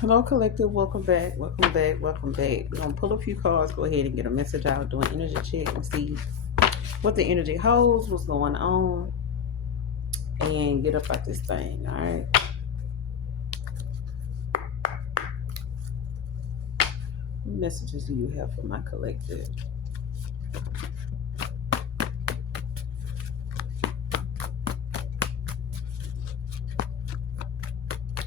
Hello, collective. Welcome back. Welcome back. Welcome back. We're gonna pull a few cards. Go ahead and get a message out. Do an energy check and see what the energy holds. What's going on, and get up out this thing. All right. What messages do you have for my collective?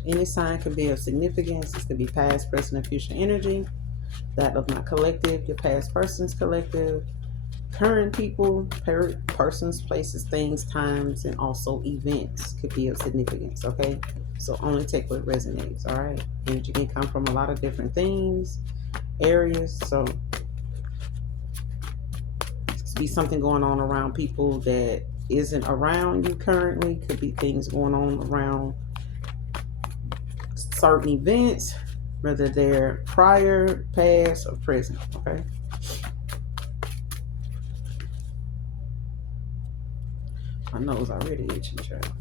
Any sign can be of significance. This could be past, present, and future energy. That of my collective, your past person's collective, current people, persons, places, things, times, and also events could be of significance. Okay, so only take what resonates. All right, energy can come from a lot of different things, areas. So it could be something going on around people that isn't around you currently. Could be things going on around certain events, whether they're prior, past, or present. Okay. My nose already itching, child.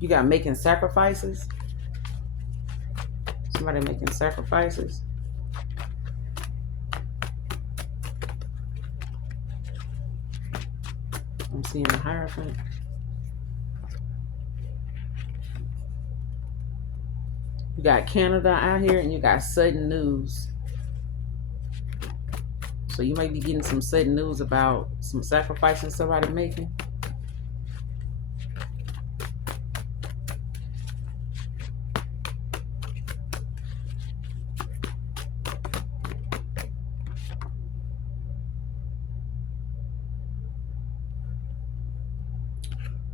You got making sacrifices. Somebody making sacrifices. I'm seeing the Hierophant. You got Canada out here, and you got sudden news. So you may be getting some sudden news about some sacrifices somebody making.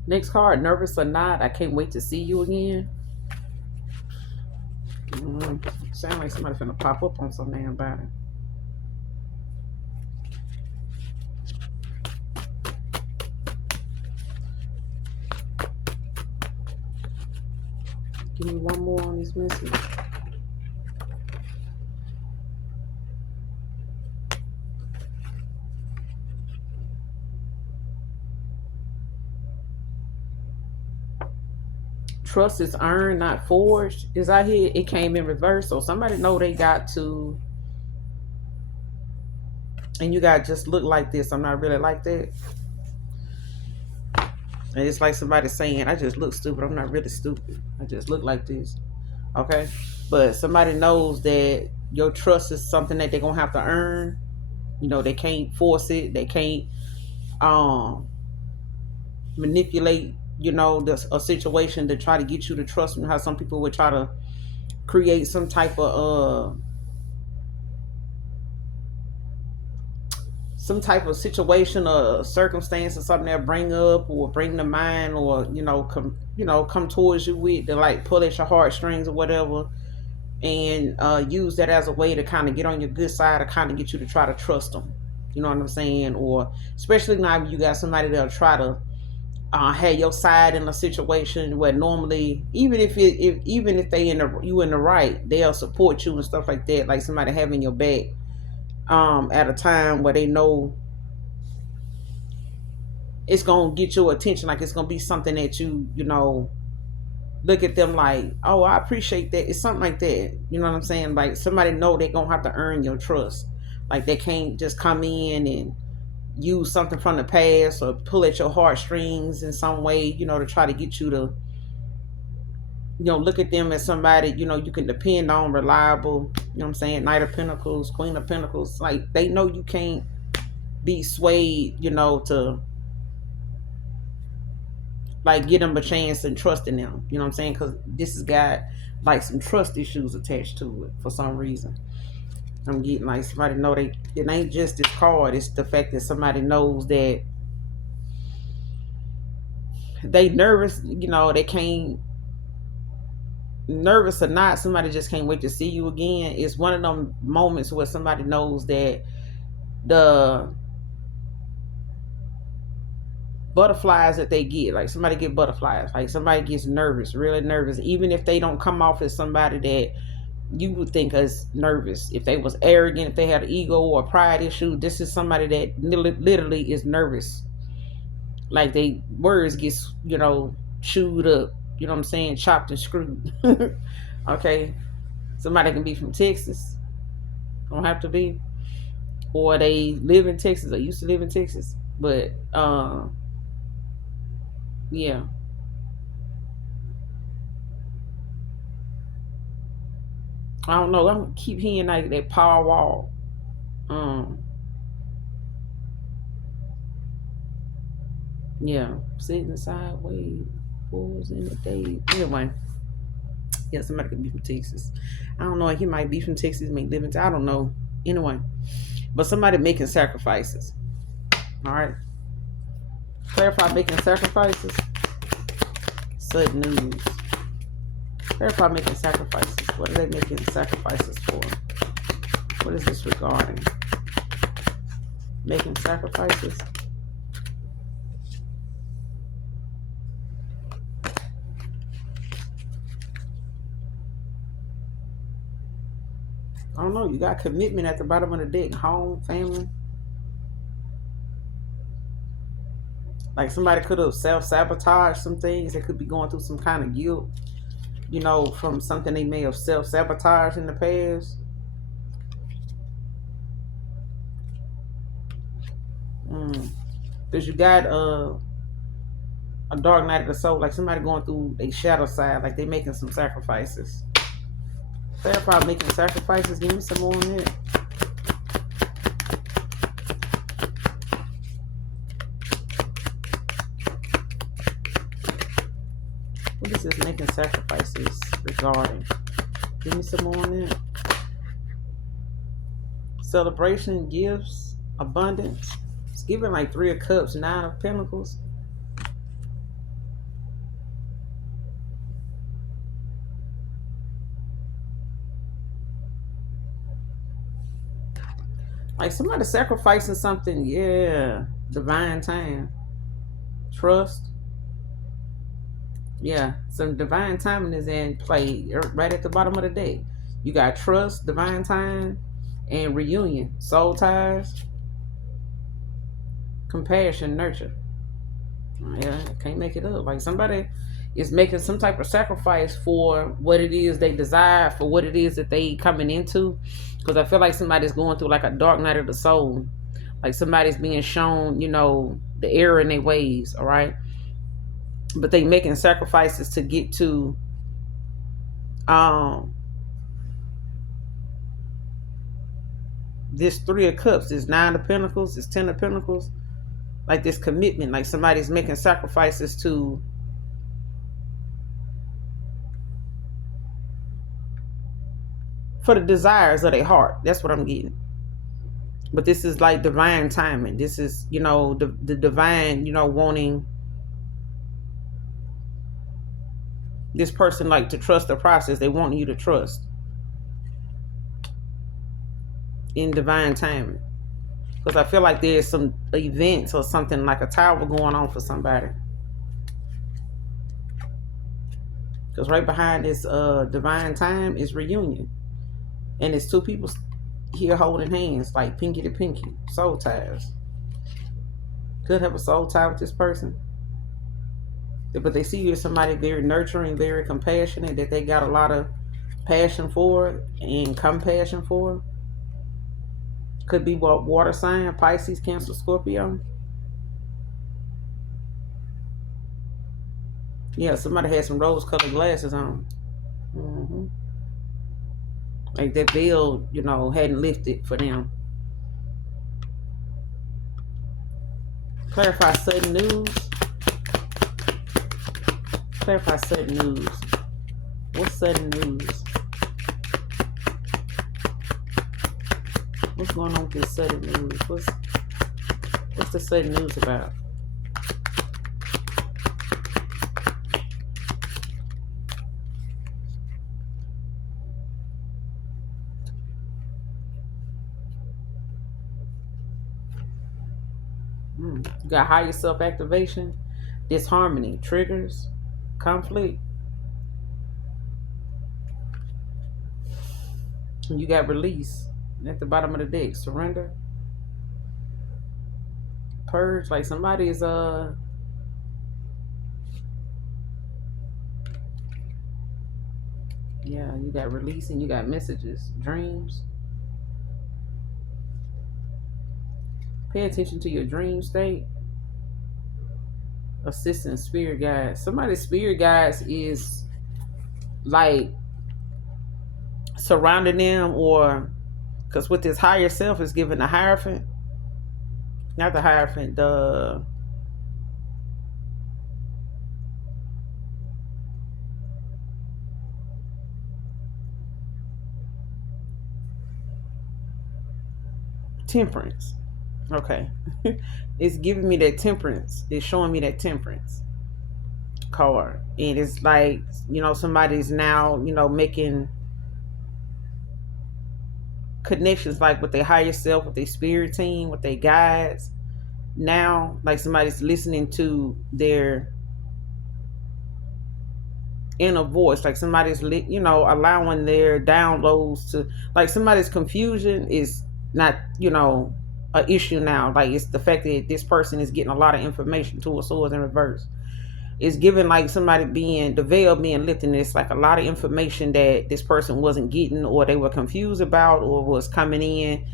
Next card, nervous or not, I can't wait to see you again. Sound like somebody's gonna pop up on some damn body. Give me one more on this message. Trust is earned, not forged. Is out here. It came in reverse. So somebody know they got to, and you got just look like this. I'm not really like that. And it's like somebody saying, I just look stupid. I'm not really stupid. I just look like this. Okay. But somebody knows that your trust is something that they're gonna have to earn. You know, they can't force it. They can't manipulate, a situation to try to get you to trust them. How some people would try to create some type of situation or circumstance or something they'll bring up or bring to mind, or come towards you with to like pull at your heartstrings or whatever, and use that as a way to kind of get on your good side or kind of get you to try to trust them. You know what I'm saying? Or especially now you got somebody that'll try to have your side in a situation where normally, even if they you in the right, they'll support you and stuff like that. Like somebody having your back at a time where they know it's gonna get your attention. Like it's gonna be something that you look at them like, oh, I appreciate that. It's something like that. You know what I'm saying? Like somebody know they gonna have to earn your trust. Like they can't just come in and use something from the past or pull at your heartstrings in some way, to try to get you to, look at them as somebody, you can depend on, reliable, you know what I'm saying? Knight of Pentacles, Queen of Pentacles. Like they know you can't be swayed, to like get them a chance and trust in them. You know what I'm saying? Because this has got like some trust issues attached to it for some reason. I'm getting like somebody know it ain't just this card. It's the fact that somebody knows that they nervous. They can't, nervous or not, somebody just can't wait to see you again. It's one of them moments where somebody knows that the butterflies that they get, like somebody get butterflies, like somebody gets nervous, really nervous, even if they don't come off as somebody that you would think us nervous. If they was arrogant, if they had an ego or a pride issue, this is somebody that literally is nervous. Like they words gets, chewed up. You know what I'm saying? Chopped and screwed. Okay. Somebody can be from Texas. Don't have to be. Or they live in Texas. They used to live in Texas. But yeah. I don't know. I'm keep hearing like that power wall. Um, yeah, sitting sideways, pulls in the day. Anyway, yeah, somebody could be from Texas. I don't know. He might be from Texas, may live in. I don't know. Anyway, but somebody making sacrifices. All right. Clarify making sacrifices. Sudden news. Clarify making sacrifices. What are they making sacrifices for? What is this regarding? Making sacrifices. I don't know. You got commitment at the bottom of the deck. Home, family. Like somebody could have self-sabotaged some things. They could be going through some kind of guilt, from something they may have self-sabotaged in the past. Because you got a dark night of the soul, like somebody going through a shadow side, like they making some sacrifices. Clarify making sacrifices. Give me some more on it. What is this making sacrifices regarding? Give me some more on it. Celebration, gifts, abundance. It's giving like 3 of Cups, 9 of Pentacles. Like somebody sacrificing something, yeah. Divine time. Trust. Yeah, some divine timing is in play right at the bottom of the deck. You got trust, divine time, and reunion. Soul ties, compassion, nurture. Yeah, can't make it up. Like somebody is making some type of sacrifice for what it is they desire, for what it is that they coming into. Because I feel like somebody's going through like a dark night of the soul. Like somebody's being shown, the error in their ways, all right? But they making sacrifices to get to this 3 of Cups, this 9 of Pentacles, this 10 of Pentacles. Like this commitment, like somebody's making sacrifices for the desires of their heart. That's what I'm getting. But this is like divine timing. This is, the divine, wanting this person like to trust the process. They want you to trust in divine timing. Because I feel like there's some events or something like a tower going on for somebody. Because right behind this divine time is reunion. And it's 2 people here holding hands, like pinky to pinky. Soul ties. Could have a soul tie with this person. But they see you as somebody very nurturing, very compassionate, that they got a lot of passion for and compassion for. Could be water sign, Pisces, Cancer, Scorpio. Yeah, somebody had some rose-colored glasses on. Like that veil, hadn't lifted for them. Clarify sudden news. Clarify sudden news. What's sudden news? What's going on with this sudden news? What's the sudden news about? You got higher self-activation, disharmony, triggers, conflict. And you got release at the bottom of the deck. Surrender, purge. Like somebody is yeah, you got release and you got messages, dreams. Pay attention to your dream state. Assistant spirit guides. Somebody's spirit guides is like surrounding them, or because with this higher self is given the Hierophant, not the Hierophant, the Temperance. Okay. It's giving me that temperance. It's showing me that temperance card. And it's like, somebody's now, making connections like with their higher self, with their spirit team, with their guides. Now, like somebody's listening to their inner voice, like somebody's allowing their downloads to, like somebody's confusion is not a issue now. Like it's the fact that this person is getting a lot of information to a source in reverse. It's given like somebody being the veil being lifted, and it's like a lot of information that this person wasn't getting, or they were confused about, or was coming in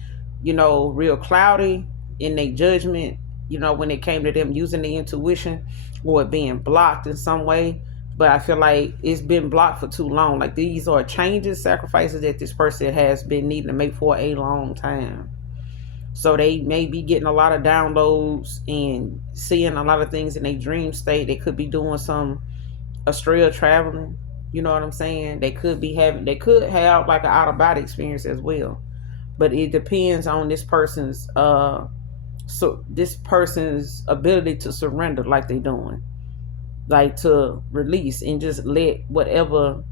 real cloudy in their judgment, when it came to them using the intuition, or it being blocked in some way. But I feel like it's been blocked for too long. Like these are changes, sacrifices that this person has been needing to make for a long time. So they may be getting a lot of downloads and seeing a lot of things in their dream state. They could be doing some astral traveling. You know what I'm saying? They could have like an out of body experience as well. But it depends on this person's ability to surrender, like they're doing, like to release and just let whatever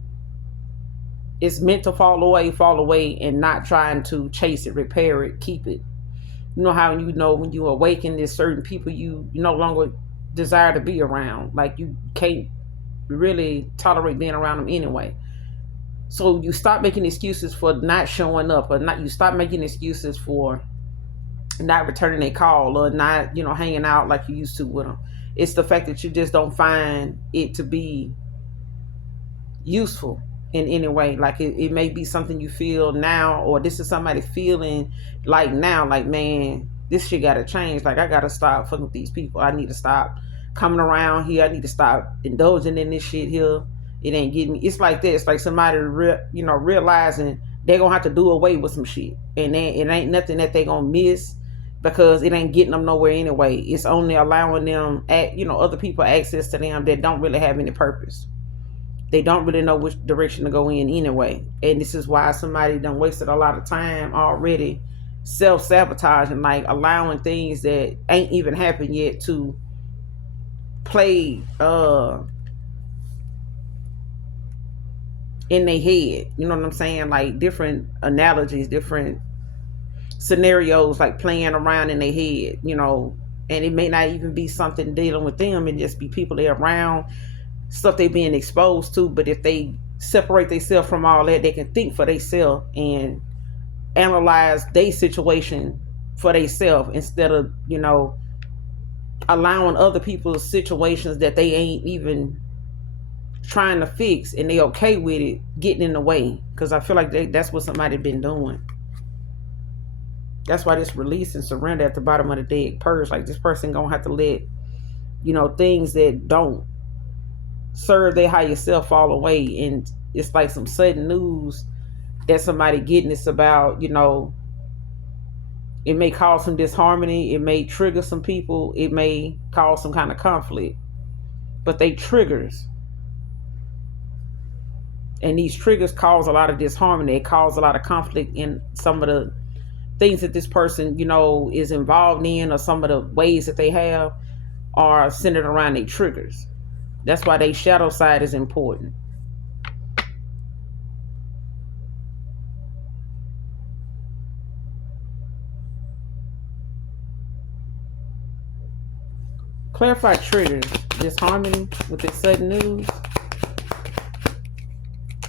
is meant to fall away, and not trying to chase it, repair it, keep it. You know how when you awaken, there's certain people you no longer desire to be around. Like you can't really tolerate being around them anyway. So you stop making excuses for not showing up, or not. You stop making excuses for not returning a call, or not hanging out like you used to with them. It's the fact that you just don't find it to be useful in any way. Like it may be something you feel now, or this is somebody feeling like now, like, man, this shit gotta change. Like I gotta stop fucking with these people. I need to stop coming around here. I need to stop indulging in this shit here. It ain't getting me. It's like this. Like somebody realizing they're gonna have to do away with some shit, and then it ain't nothing that they gonna miss, because it ain't getting them nowhere anyway. It's only allowing them other people access to them that don't really have any purpose. They don't really know which direction to go in anyway. And this is why somebody done wasted a lot of time already self-sabotaging, like allowing things that ain't even happened yet to play in their head. You know what I'm saying? Like different analogies, different scenarios, like playing around in their head, and it may not even be something dealing with them, and just be people they're around, stuff they being exposed to. But if they separate themselves from all that, they can think for themselves and analyze their situation for themselves, instead of allowing other people's situations that they ain't even trying to fix, and they okay with it getting in the way. Because I feel like that's what somebody been doing. That's why this release and surrender at the bottom of the deck, purge. Like this person gonna have to let things that don't serve their higher self fall away. And it's like some sudden news that somebody getting. It's about it may cause some disharmony, it may trigger some people, it may cause some kind of conflict, but they triggers, and these triggers cause a lot of disharmony. They cause a lot of conflict in some of the things that this person is involved in, or some of the ways that they have are centered around their triggers. That's why their shadow side is important. Clarify triggers. Disharmony with this sudden news.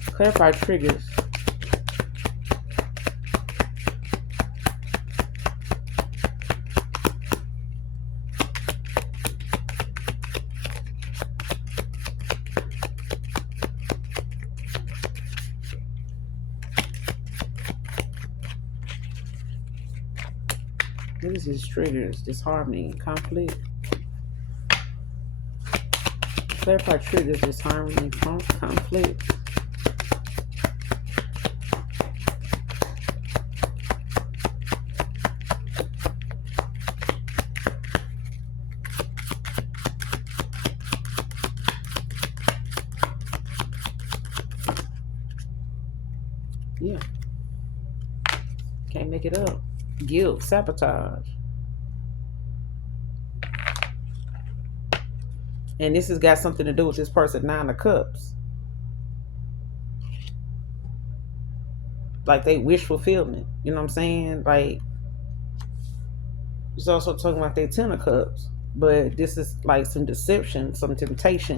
Clarify triggers. What is this triggers? Disharmony, conflict. Clarify triggers, disharmony, conflict. Yeah, can't make it up. Guilt, sabotage. And this has got something to do with this person, 9 of Cups. Like they wish fulfillment. You know what I'm saying? Like it's also talking about their 10 of Cups. But this is like some deception, some temptation.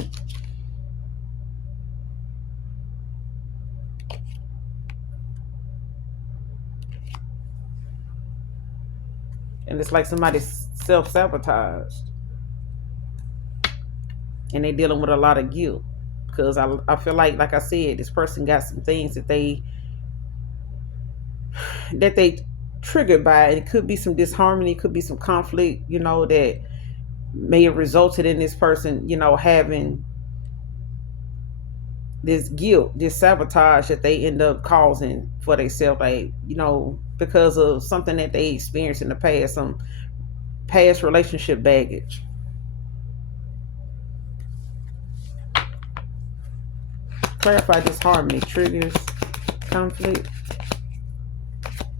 And it's like somebody self-sabotaged. And they're dealing with a lot of guilt. Because I feel like I said, this person got some things that they triggered by. It could be some disharmony, it could be some conflict, that may have resulted in this person, having this guilt, this sabotage that they end up causing for themselves, like, because of something that they experienced in the past, some past relationship baggage. Clarify disharmony, triggers, conflict,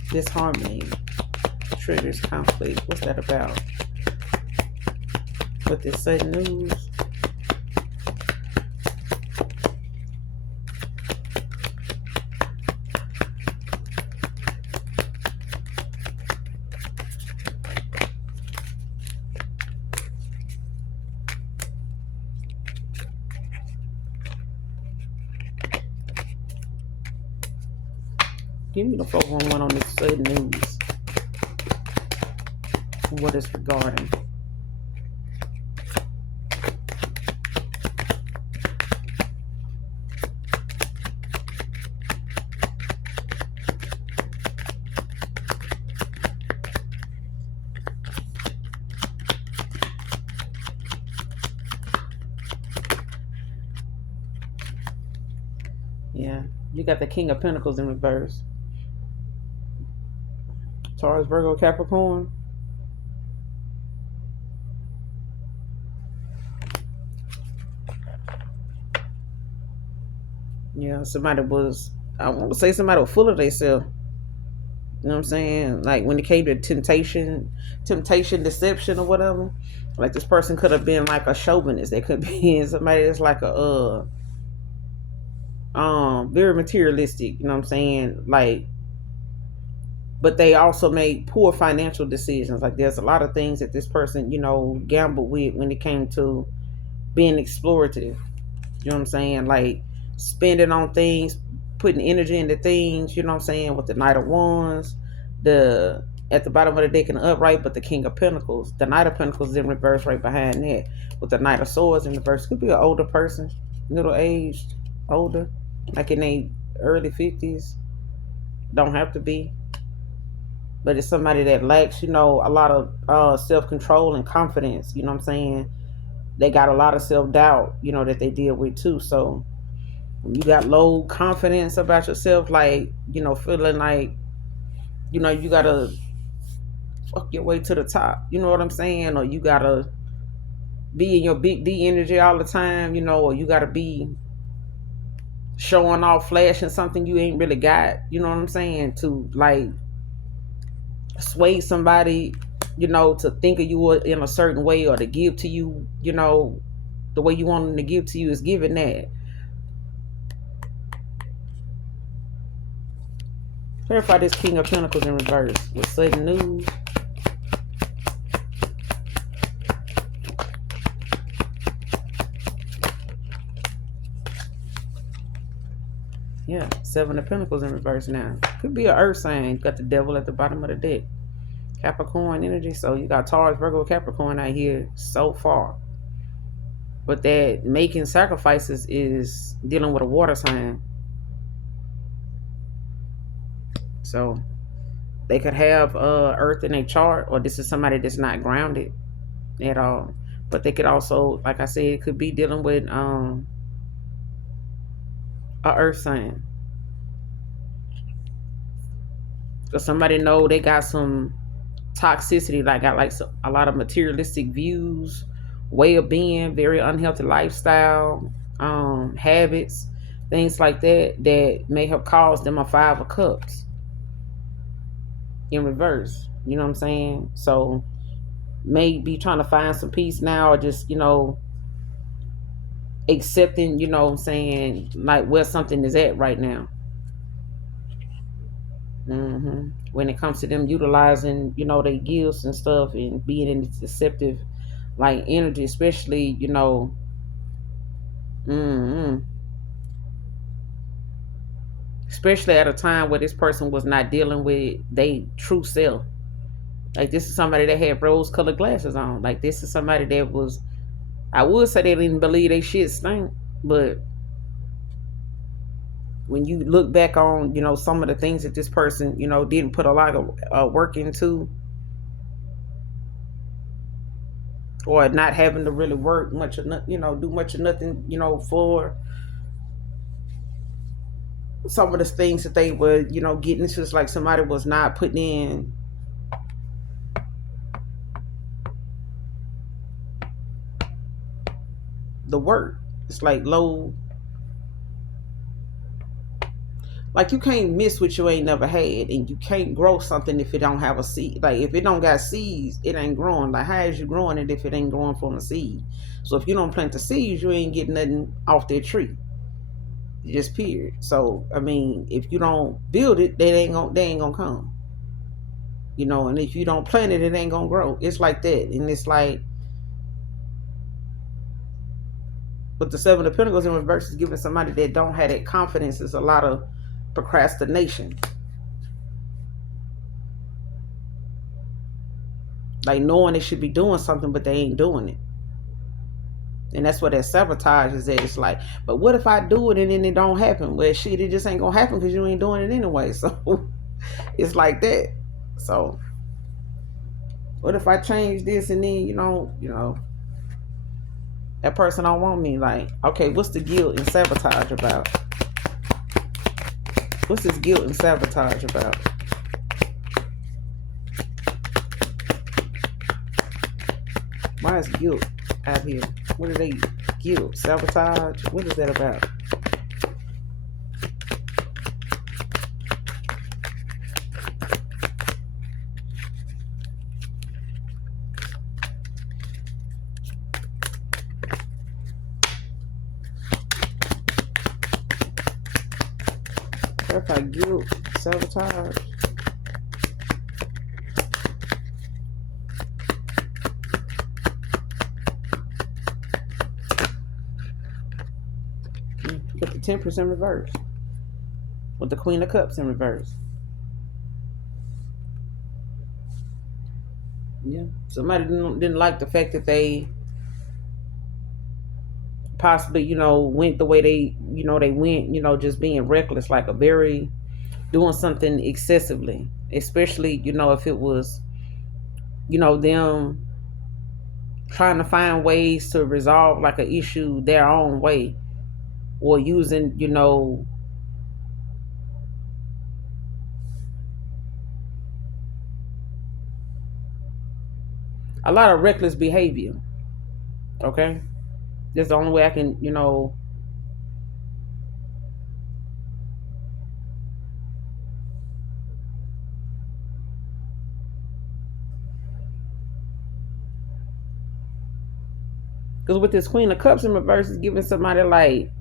disharmony, triggers, conflict. What's that about? What this sudden news? Give me the 411 on this sudden news. What is regarding? Yeah, you got the King of Pentacles in reverse. Taurus, Virgo, Capricorn. Yeah, somebody was, I want to say somebody was full of themselves. You know what I'm saying? Like when it came to temptation, deception, or whatever. Like this person could have been like a chauvinist. They could be somebody that's like a very materialistic. You know what I'm saying? Like, but they also made poor financial decisions. Like there's a lot of things that this person, gambled with when it came to being explorative. You know what I'm saying? Like spending on things, putting energy into things, you know what I'm saying, with the Knight of Wands, the at the bottom of the deck in the upright, but the King of Pentacles. The Knight of Pentacles is in reverse right behind that, with the Knight of Swords in reverse. Could be an older person, middle aged, older, like in their early 50s. Don't have to be. But it's somebody that lacks, a lot of self control and confidence, you know what I'm saying? They got a lot of self doubt, that they deal with too. So you got low confidence about yourself, like, feeling like, you gotta fuck your way to the top, you know what I'm saying? Or you gotta be in your big D energy all the time, or you gotta be showing off, flashing something you ain't really got, you know what I'm saying? To like sway somebody, to think of you in a certain way, or to give to you, the way you want them to give to you is giving that. Clarify this King of Pentacles in reverse with sudden news. Yeah, 7 of Pentacles in reverse now. Could be an earth sign. Got the Devil at the bottom of the deck. Capricorn energy. So you got Taurus, Virgo, Capricorn out here so far. But that making sacrifices is dealing with a water sign. So They could have Earth in a chart, or this is somebody that's not grounded at all. But they could also, like I said, it could be dealing with a Earth sign. Because somebody know they got some toxicity, like got like a lot of materialistic views, way of being, very unhealthy lifestyle, habits, things like that that may have caused them a 5 of Cups in reverse. You know what I'm saying? So maybe trying to find some peace now, or just accepting, what I'm saying, like where something is at right now. When it comes to them utilizing, their gifts and stuff, and being in this deceptive like energy, especially, hmm especially at a time where this person was not dealing with their true self. Like this is somebody that had rose colored glasses on. Like this is somebody that was, I would say they didn't believe they shit stink, but when you look back on, some of the things that this person, didn't put a lot of work into, or not having to really work much of, do much of nothing, for some of the things that they were, getting into. It's like somebody was not putting in the work. It's like low, like you can't miss what you ain't never had, and you can't grow something if it don't have a seed. Like if it don't got seeds, it ain't growing. Like how is you growing it if it ain't growing from a seed? So if you don't plant the seeds, you ain't getting nothing off that tree. Just period. So I mean, if you don't build it, they ain't gonna come. And if you don't plant it, it ain't gonna grow. It's like that, and it's like with the 7 of Pentacles in reverse is giving somebody that don't have that confidence is a lot of procrastination. Like knowing they should be doing something, but they ain't doing it. And that's what that sabotage is at. It's like, but what if I do it and then it don't happen? Well, shit, it just ain't gonna happen because you ain't doing it anyway. So it's like that. So what if I change this and then that person don't want me? Like, okay, what's the guilt and sabotage about? What's this guilt and sabotage about? Why is guilt out here? What are they? Guilt, sabotage? What is that about? Clarify guilt, sabotage. Put the Temperance in reverse. With the Queen of Cups in reverse. Yeah. Somebody didn't like the fact that they possibly, went the way they went, just being reckless, like a very doing something excessively, especially, if it was, them trying to find ways to resolve like an issue their own way, or using, a lot of reckless behavior. Okay. That's the only way I can, because with this Queen of Cups in reverse is giving somebody like,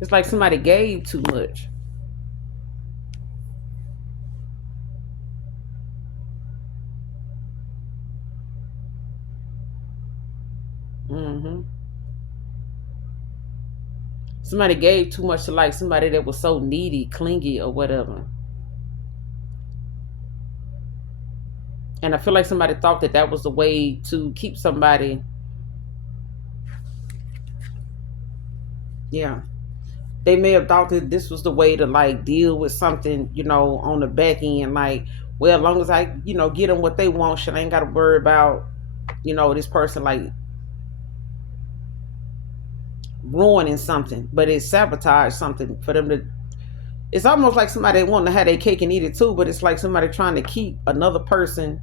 it's like somebody gave too much. hmm Somebody gave too much to like somebody that was so needy, clingy, or whatever. And I feel like somebody thought that that was the way to keep somebody. Yeah, they may have thought that this was the way to like deal with something, on the back end. Like, well, as long as I, get them what they want, shit, I ain't got to worry about, this person like ruining something. But it sabotaged something for them to. It's almost like somebody wanting to have their cake and eat it too, but it's like somebody trying to keep another person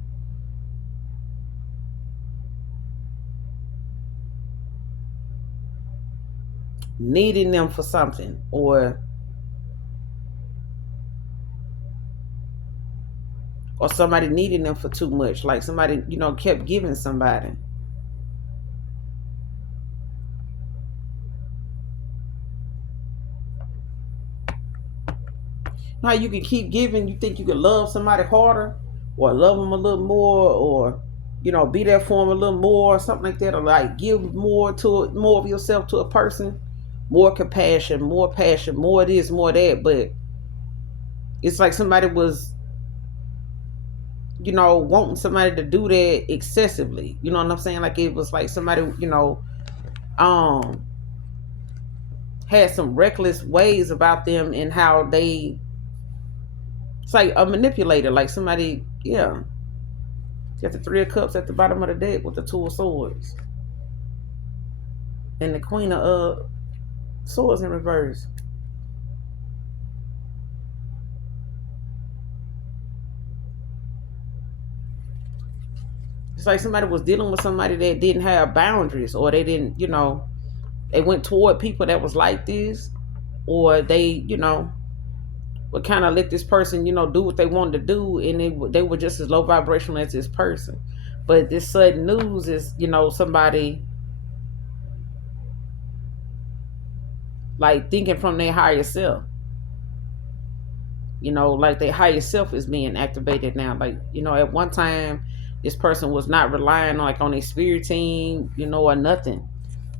needing them for something, or somebody needing them for too much. Like somebody, kept giving somebody. How you can keep giving, you think you can love somebody harder, or love them a little more, or be there for them a little more, or something like that, or like give more of yourself to a person, more compassion, more passion, more this, more that. But it's like somebody was, wanting somebody to do that excessively. You know what I'm saying? Like it was like somebody, um, had some reckless ways about them and how they. It's like a manipulator, like somebody, yeah. You got the Three of Cups at the bottom of the deck with the Two of Swords. And the Queen of Swords in reverse. It's like somebody was dealing with somebody that didn't have boundaries, or they didn't, they went toward people that was like this, or they, would kind of let this person, do what they wanted to do, and they were just as low vibrational as this person. But this sudden news is, somebody like thinking from their higher self. Like their higher self is being activated now. Like, at one time, this person was not relying like on a spirit team, or nothing,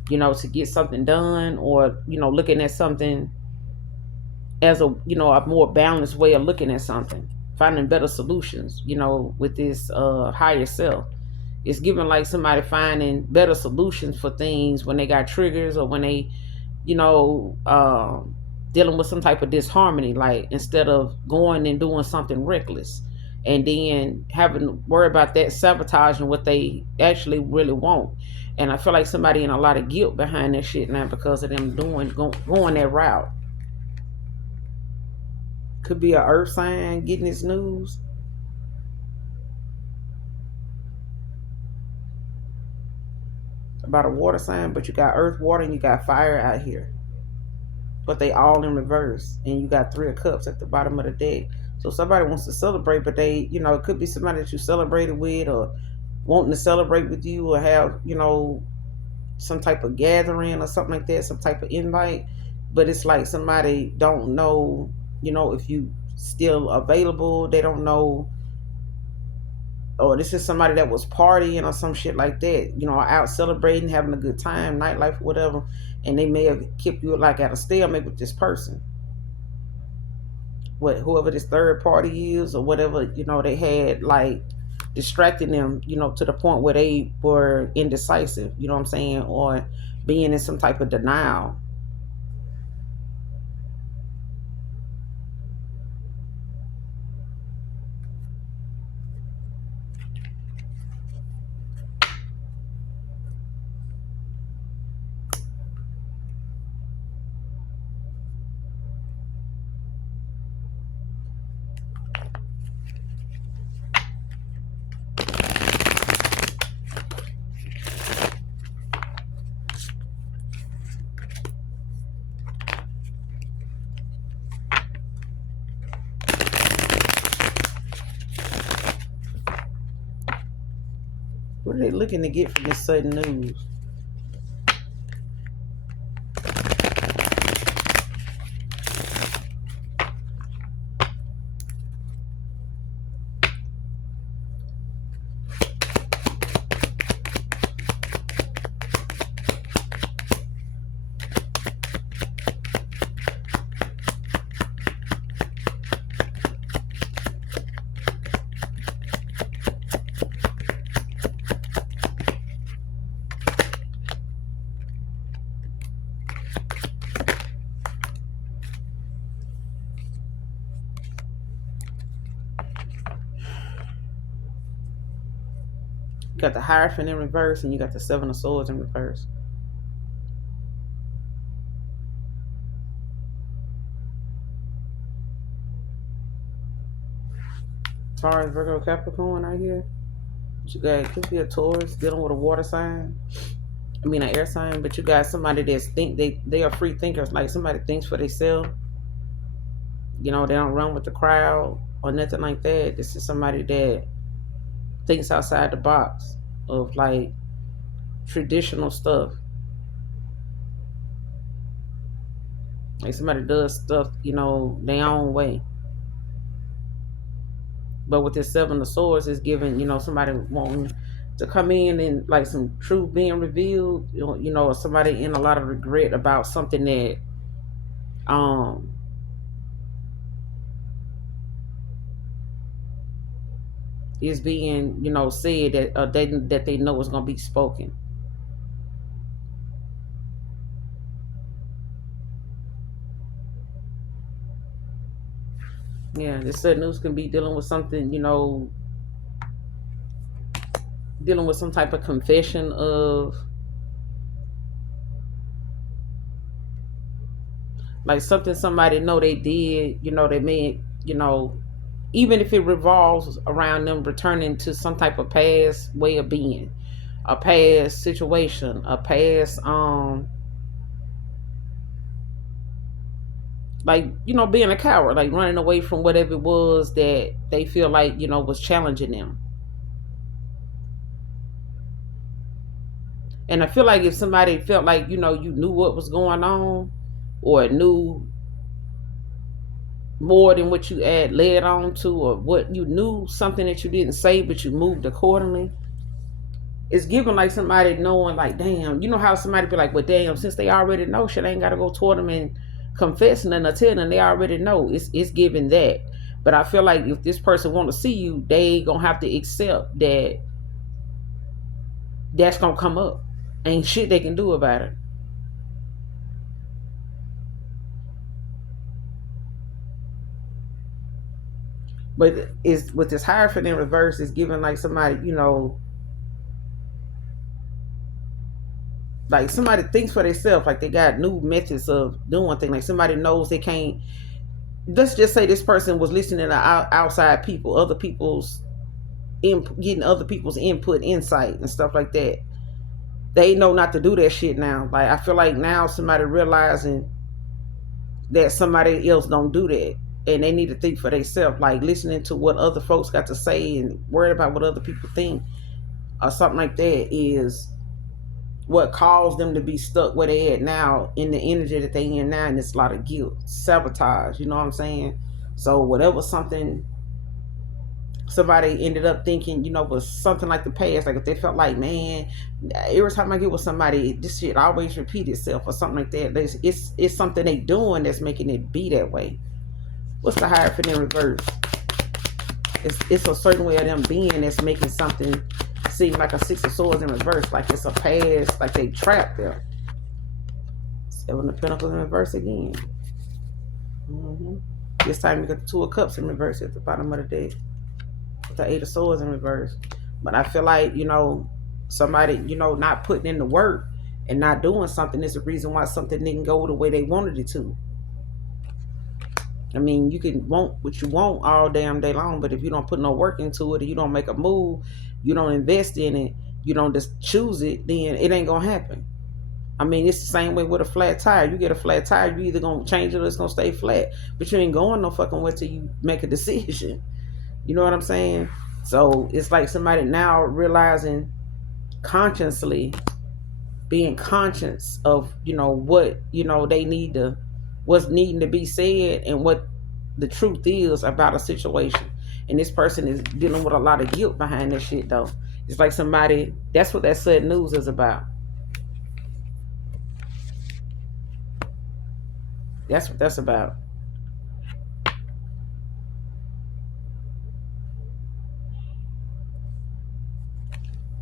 to get something done, or, looking at something as a more balanced way of looking at something, finding better solutions, with this higher self. It's giving like somebody finding better solutions for things when they got triggers, or when they, you know, dealing with some type of disharmony, like instead of going and doing something reckless and then having to worry about that sabotaging what they actually really want. And I feel like somebody in a lot of guilt behind that shit now because of them going that route. Could be a earth sign getting this news. About a water sign, but you got earth, water, and you got fire out here. But they all in reverse. And you got Three of Cups at the bottom of the deck. So somebody wants to celebrate, but they, it could be somebody that you celebrated with, or wanting to celebrate with you, or have, some type of gathering or something like that, some type of invite. But it's like somebody don't know, if you still available. They don't know, or this is somebody that was partying or some shit like that, out celebrating, having a good time, nightlife, whatever, and they may have kept you like at a stalemate with this person, whoever this third party is, or whatever, they had like distracting them, to the point where they were indecisive, you know what I'm saying, or being in some type of denial. What are they looking to get from this sudden news? You got the Hierophant in reverse, and you got the Seven of Swords in reverse. As far as Virgo Capricorn out here, you got could be a Taurus dealing with a water sign. I mean an air sign, but you got somebody that's think they are free thinkers, like somebody thinks for themselves. You know, they don't run with the crowd or nothing like that. This is somebody that thinks outside the box of like traditional stuff. Like somebody does stuff, you know, their own way. But with this Seven of Swords, it's giving, you know, somebody wanting to come in and like some truth being revealed, you know, or somebody in a lot of regret about something that um is being, you know, said that they know is gonna be spoken. Yeah, this sudden news can be dealing with something, you know, dealing with some type of confession of like something somebody know they did, you know, they made, you know, even if it revolves around them returning to some type of past way of being, a past situation, a past like, you know, being a coward, like running away from whatever it was that they feel like, you know, was challenging them. And I feel like if somebody felt like, you know, you knew what was going on or knew more than what you had led on to, or what you knew something that you didn't say but you moved accordingly, it's given like somebody knowing like, damn, you know how somebody be like, well, damn, since they already know, shit, I ain't gotta go toward them and confess nothing or tell them, they already know. It's given that. But I feel like if this person want to see you, they gonna have to accept that that's gonna come up. Ain't shit they can do about it. But is with this Hierophant in reverse, is giving like somebody, you know, like somebody thinks for themselves, like they got new methods of doing things. Like somebody knows they can't. Let's just say this person was listening to outside people, other people's getting other people's input, insight, and stuff like that. They know not to do that shit now. Like I feel like now somebody realizing that somebody else don't do that, and they need to think for themselves. Like listening to what other folks got to say and worried about what other people think or something like that is what caused them to be stuck where they at now in the energy that they in now, and it's a lot of guilt, sabotage. You know what I'm saying? So whatever something somebody ended up thinking, you know, was something like the past. Like if they felt like, man, every time I get with somebody, this shit always repeat itself or something like that. It's something they doing that's making it be that way. What's the Hierophant in reverse? It's a certain way of them being that's making something seem like a Six of Swords in reverse, like it's a past, like they trapped there. Seven of Pentacles in reverse again. This time you got the Two of Cups in reverse at the bottom of the deck. The Eight of Swords in reverse. But I feel like, you know, somebody, you know, not putting in the work and not doing something is the reason why something didn't go the way they wanted it to. I mean, you can want what you want all damn day long, but if you don't put no work into it, or you don't make a move, you don't invest in it, you don't just choose it, then it ain't gonna happen. I mean, it's the same way with a flat tire. You get a flat tire, you either gonna change it or it's gonna stay flat. But you ain't going no fucking way till you make a decision. You know what I'm saying? So it's like somebody now realizing consciously, being conscious of, you know, what, you know, they need to, what's needing to be said and what the truth is about a situation. And this person is dealing with a lot of guilt behind this shit though. It's like somebody, that's what that sudden news is about. That's what that's about.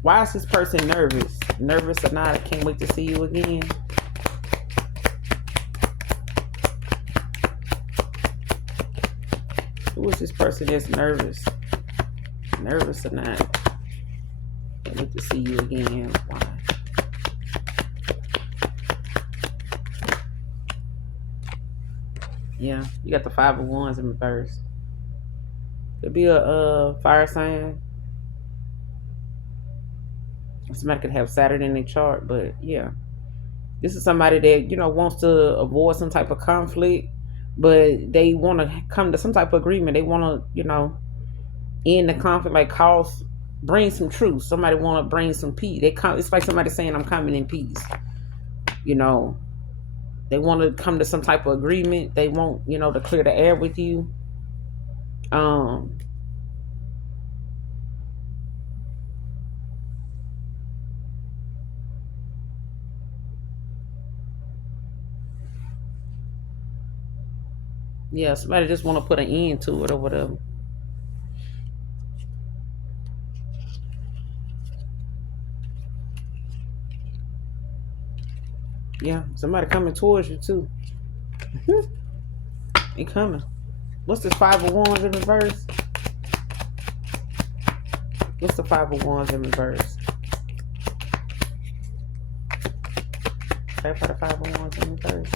Why is this person nervous? Nervous or not, I can't wait to see you again. Who is this person that's nervous? Nervous or not? I need to see you again. Why? Yeah, you got the 5 of Wands in reverse. Could be a fire sign. Somebody could have Saturn in their chart, but yeah, this is somebody that wants to avoid some type of conflict, but they want to come to some type of agreement. They want to end the conflict, like bring some truth. Somebody want to bring some peace. It's like somebody saying, "I'm coming in peace." You know, they want to come to some type of agreement. They want to clear the air with you. Um, yeah, somebody just want to put an end to it or whatever. Yeah, somebody coming towards you too. They coming. What's this 5 of Wands in reverse? What's the 5 of Wands in reverse? Clarify the 5 of Wands in reverse.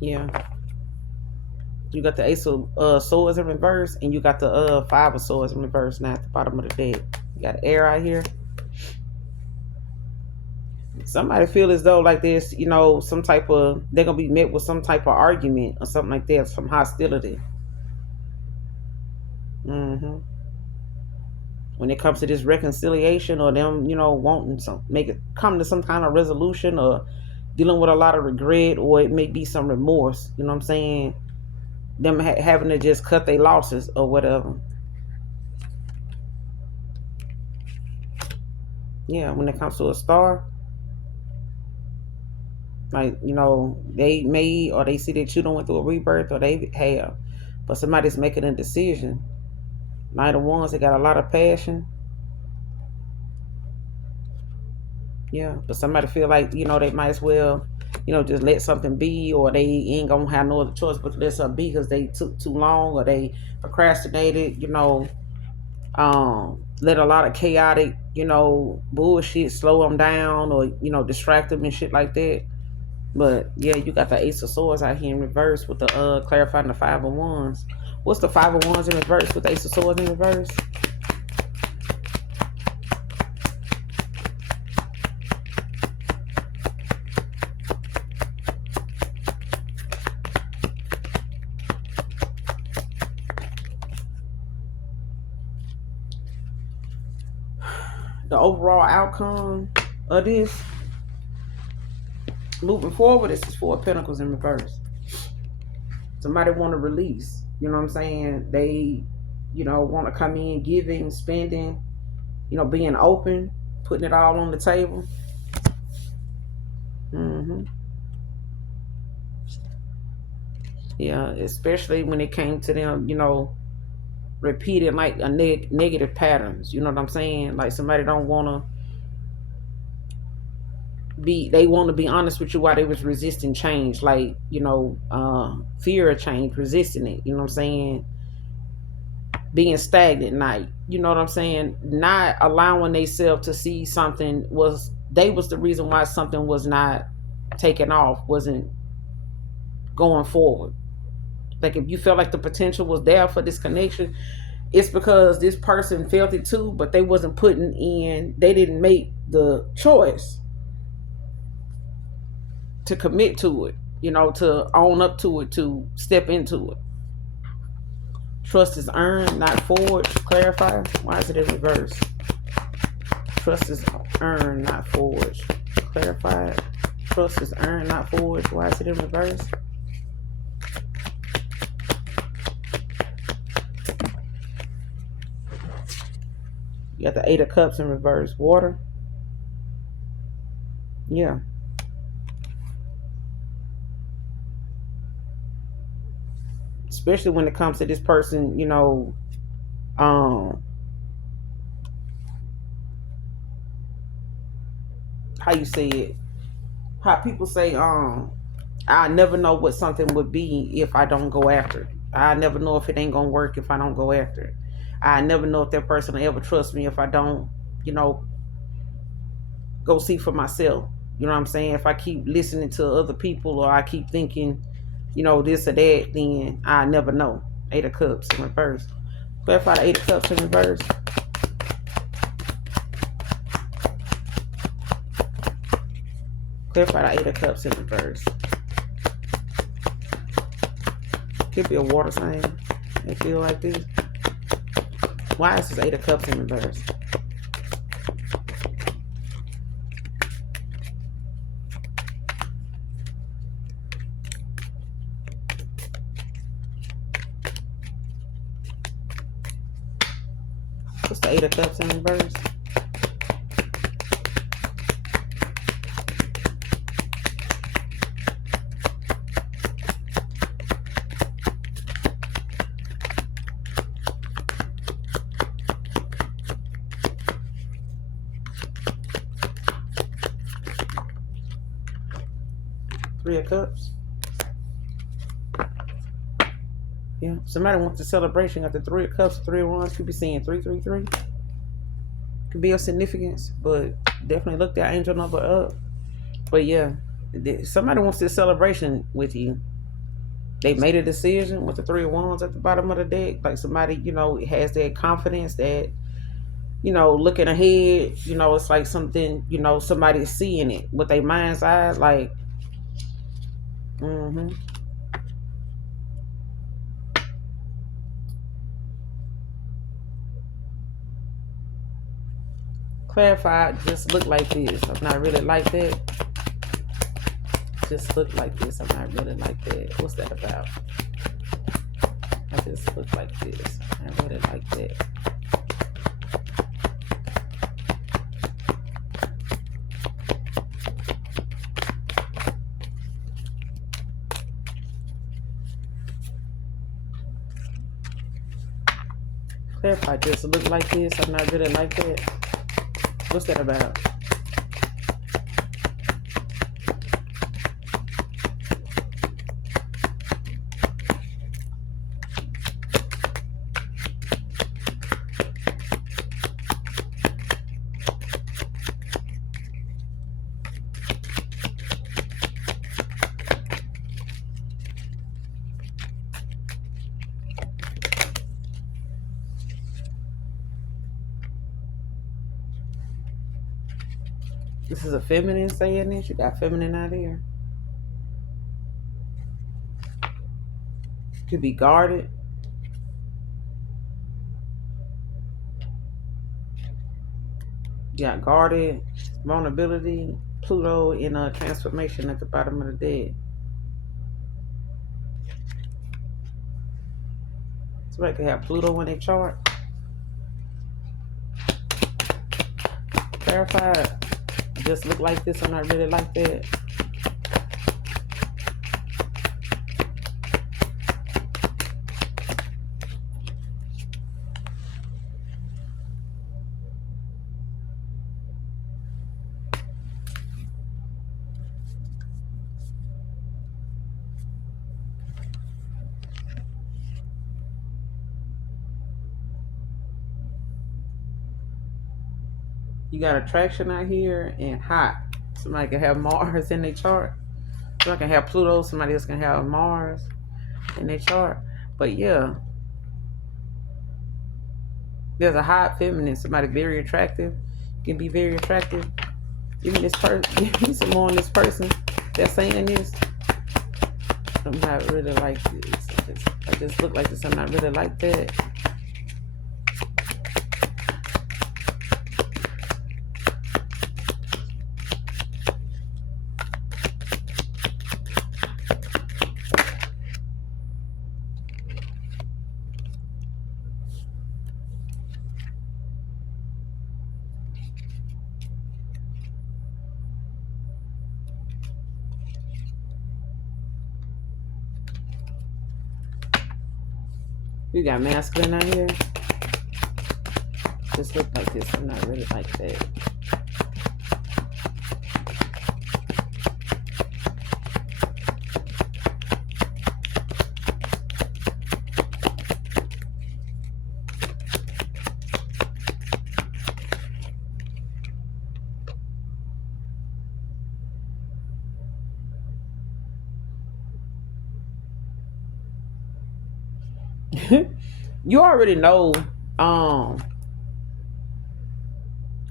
Yeah. You got the Ace of Swords in reverse, and you got the 5 of Swords in reverse now at the bottom of the deck. You got air out here. Somebody feel as though like this, some type of, they're gonna be met with some type of argument or something like that, some hostility. hmm When it comes to this reconciliation or them, wanting some make it come to some kind of resolution or dealing with a lot of regret, or it may be some remorse. You know what I'm saying? Them having to just cut their losses or whatever. Yeah, when it comes to a star, like they may, or they see that you don't went through a rebirth, or they have, but somebody's making a decision. Knight of Wands, they got a lot of passion. Yeah, but somebody feel like they might as well just let something be, or they ain't gonna have no other choice but to let something be because they took too long, or they procrastinated. Let a lot of chaotic bullshit slow them down, or distract them and shit like that. But yeah, you got the Ace of Swords out here in reverse with the clarifying the 5 of Wands. What's the 5 of Wands in reverse with the Ace of Swords in reverse? The overall outcome of this moving forward, this is 4 of Pentacles in reverse. Somebody want to release. You know what I'm saying? They, want to come in, giving, spending, being open, putting it all on the table. Yeah, especially when it came to them, repeating like a negative patterns. You know what I'm saying? Like somebody don't want to they want to be honest with you while they was resisting change, like fear of change, resisting it. You know what I'm saying? Being stagnant, not what I'm saying, not allowing themselves to see something was the reason why something was not taking off, wasn't going forward. Like if you felt like the potential was there for this connection, it's because this person felt it too, but they wasn't putting in, they didn't make the choice to commit to it, to own up to it, to step into it. Trust is earned, not forged. Clarify. Why is it in reverse? Trust is earned, not forged. Clarify. Trust is earned, not forged. Why is it in reverse? You got the 8 of Cups in reverse. Water. Yeah. Especially when it comes to this person, um, how you say it, how people say, I never know what something would be if I don't go after it. I never know if it ain't gonna work if I don't go after it. I never know if that person will ever trust me if I don't, you know, go see for myself. You know what I'm saying? If I keep listening to other people or I keep thinking, this or that, then I never know. Eight of Cups in reverse. Clarify the Eight of Cups in reverse. Clarify the Eight of Cups in reverse. Could be a water sign. They feel like this. Why is this Eight of Cups in reverse? What's the Eight of Cups in reverse? Three of Cups. Yeah, somebody wants a celebration at the Three of Cups, Three of Wands. Could be seeing 333. Could be of significance, but definitely look that angel number up. But yeah, somebody wants this celebration with you. They made a decision with the Three of Wands at the bottom of the deck. Like somebody, has that confidence that, looking ahead, it's like something, somebody's seeing it with their mind's eye, like, Clarify, just look like this. I'm not really like that. Just look like this. I'm not really like that. What's that about? I just look like this. I really like that. Clarify, just look like this. I'm not really like that. What's that about? This is a feminine saying this. You got feminine out here. Could be guarded. You got guarded, vulnerability, Pluto in a transformation at the bottom of the deck. Somebody could have Pluto in their chart. Clarify. Just look like this. I'm not really like that. You got attraction out here and hot. Somebody can have Mars in their chart. Somebody can have Pluto. Somebody else can have Mars in their chart. But yeah, there's a hot feminine. Somebody very attractive. Can be very attractive. Give me this person. Give me some more on this person that's saying this. I'm not really like this. I just look like this. I'm not really like that. You got masculine out here. Just look like this. I'm not really like that. You already know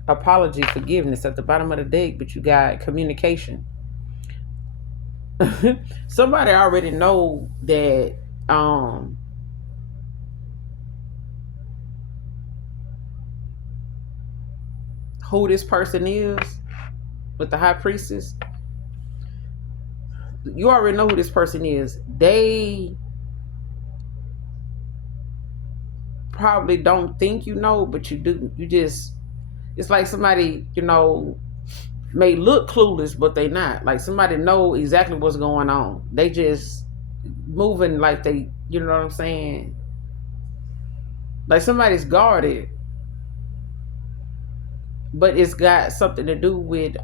apology, forgiveness at the bottom of the deck, but you got communication. Somebody already know that who this person is with the high priestess. You already know who this person is. They probably don't think you know, but you do. You just, it's like somebody, may look clueless, but they not. Like somebody know exactly what's going on. They just moving like they, you know what I'm saying? Like somebody's guarded, but it's got something to do with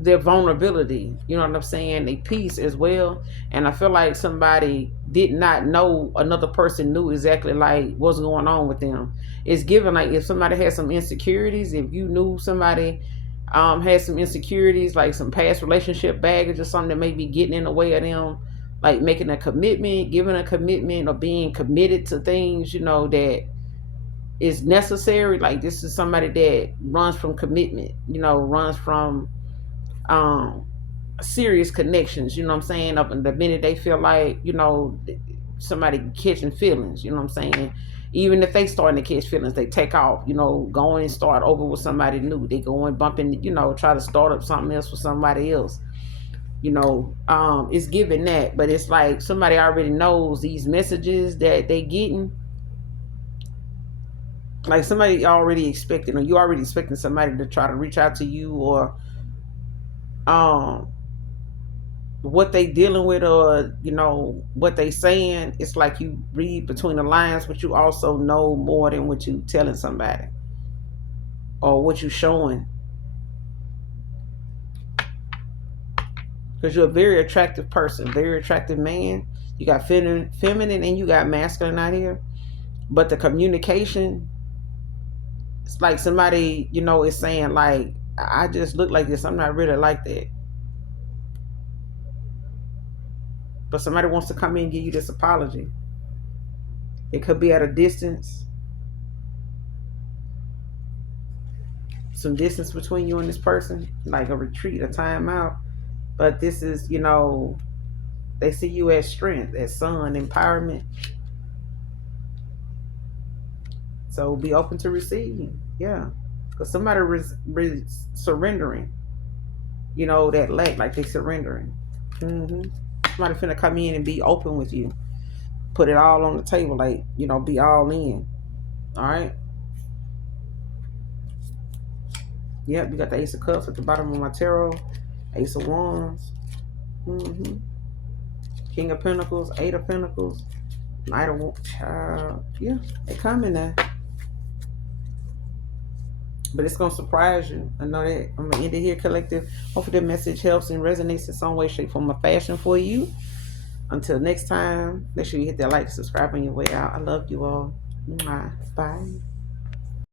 their vulnerability, you know what I'm saying, a peace as well. And I feel like somebody did not know another person knew exactly like what's going on with them. It's given like if somebody has some insecurities, if you knew somebody had some insecurities, like some past relationship baggage or something that may be getting in the way of them, like making a commitment, giving a commitment, or being committed to things, that is necessary. Like this is somebody that runs from commitment, runs from um serious connections, you know what I'm saying? Up in the minute they feel like, somebody catching feelings, you know what I'm saying? Even if they starting to catch feelings, they take off, going and start over with somebody new. They go and bump in, try to start up something else with somebody else. It's giving that, but it's like somebody already knows these messages that they getting. Like somebody already expecting, or you already expecting somebody to try to reach out to you, or um what they dealing with, or what they saying. It's like you read between the lines, but you also know more than what you telling somebody or what you showing, because you're a very attractive person, very attractive man. You got feminine and you got masculine out here, but the communication, it's like somebody is saying like, I just look like this, I'm not really like that. But somebody wants to come in and give you this apology. It could be at a distance, some distance between you and this person, like a retreat, a timeout. But this is, they see you as strength, as sun, empowerment. So be open to receiving. Yeah. Because somebody surrendering, that lack, like they surrendering. Somebody finna come in and be open with you. Put it all on the table, like, be all in. All right. Yep, you got the Ace of Cups at the bottom of my tarot. Ace of Wands. King of Pentacles, Eight of Pentacles, Knight of Child. Yeah, they coming now. But it's going to surprise you. I know that. I'm going to end it here, collective. Hopefully the message helps and resonates in some way, shape, form, or fashion for you. Until next time, make sure you hit that like, subscribe on your way out. I love you all. Bye.